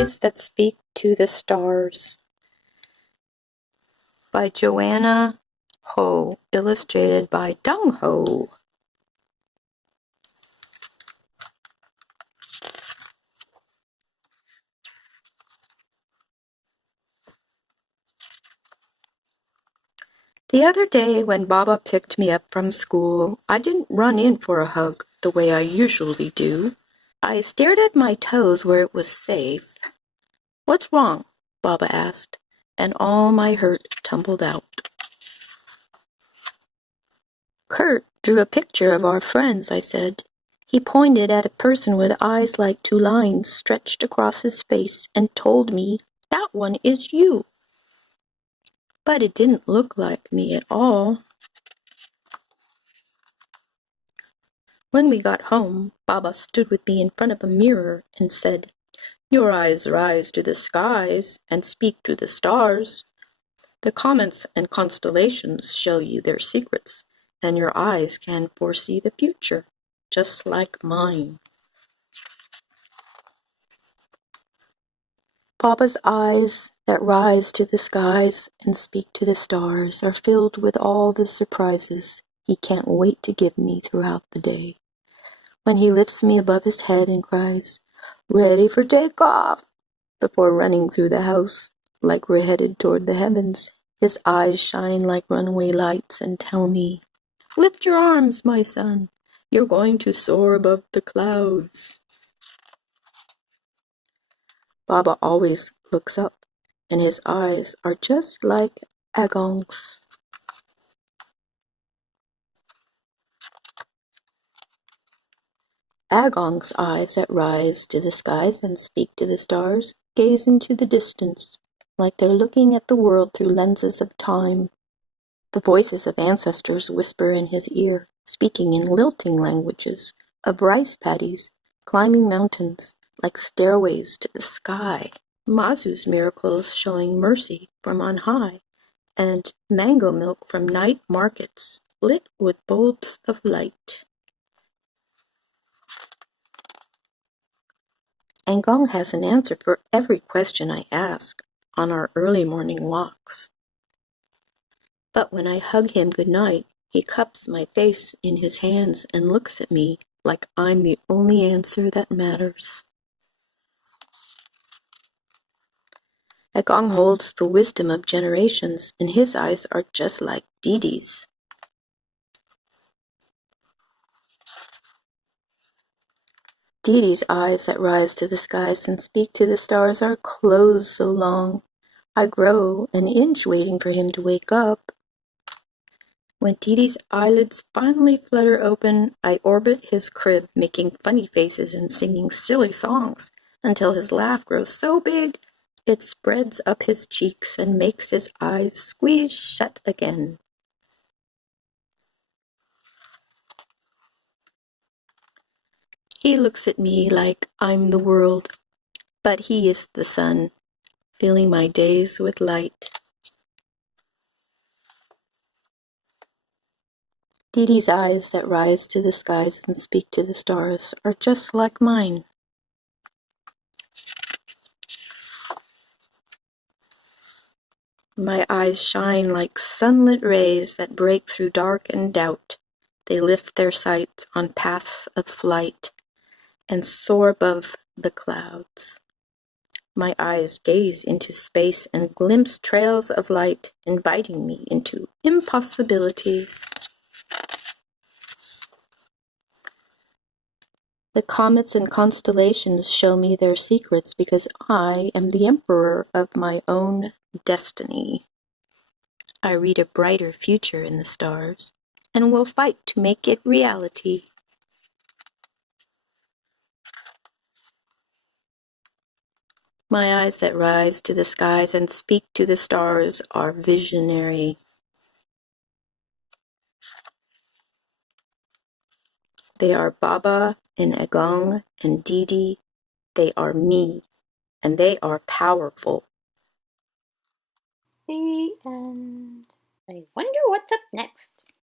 Skies That Speak to the Stars by Joanna Ho, illustrated by Dong Ho. The other day when Baba picked me up from school, I didn't run in for a hug the way I usually do. I stared at my toes where it was safe. "What's wrong?" Baba asked, and all my hurt tumbled out. "Kurt drew a picture of our friends," I said. "He pointed at a person with eyes like two lines stretched across his face and told me, 'That one is you.' But it didn't look like me at all." When we got home, Baba stood with me in front of a mirror and said, "Your eyes rise to the skies and speak to the stars. The comets and constellations show you their secrets, and your eyes can foresee the future, just like mine." Baba's eyes that rise to the skies and speak to the stars are filled with all the surprises he can't wait to give me throughout the day. When he lifts me above his head and cries, "Ready for takeoff," before running through the house like we're headed toward the heavens, his eyes shine like runaway lights and tell me, "Lift your arms, my son. You're going to soar above the clouds." Baba always looks up, and his eyes are just like Agong's. Agong's eyes that rise to the skies and speak to the stars gaze into the distance, like they're looking at the world through lenses of time. The voices of ancestors whisper in his ear, speaking in lilting languages, of rice paddies, climbing mountains, like stairways to the sky. Mazu's miracles showing mercy from on high, and mango milk from night markets, lit with bulbs of light. Angong has an answer for every question I ask on our early morning walks. But when I hug him goodnight, he cups my face in his hands and looks at me like I'm the only answer that matters. Agong holds the wisdom of generations, and his eyes are just like Didi's. Didi's eyes that rise to the skies and speak to the stars are closed so long. I grow an inch waiting for him to wake up. When Didi's eyelids finally flutter open, I orbit his crib, making funny faces and singing silly songs, until his laugh grows so big it spreads up his cheeks and makes his eyes squeeze shut again. He looks at me like I'm the world, but he is the sun, filling my days with light. Didi's eyes that rise to the skies and speak to the stars are just like mine. My eyes shine like sunlit rays that break through dark and doubt. They lift their sights on paths of flight and soar above the clouds. My eyes gaze into space and glimpse trails of light, inviting me into impossibilities. The comets and constellations show me their secrets because I am the emperor of my own destiny. I read a brighter future in the stars and will fight to make it reality. My eyes that rise to the skies and speak to the stars are visionary. They are Baba and Agong and Didi. They are me, and they are powerful. The end. I wonder what's up next.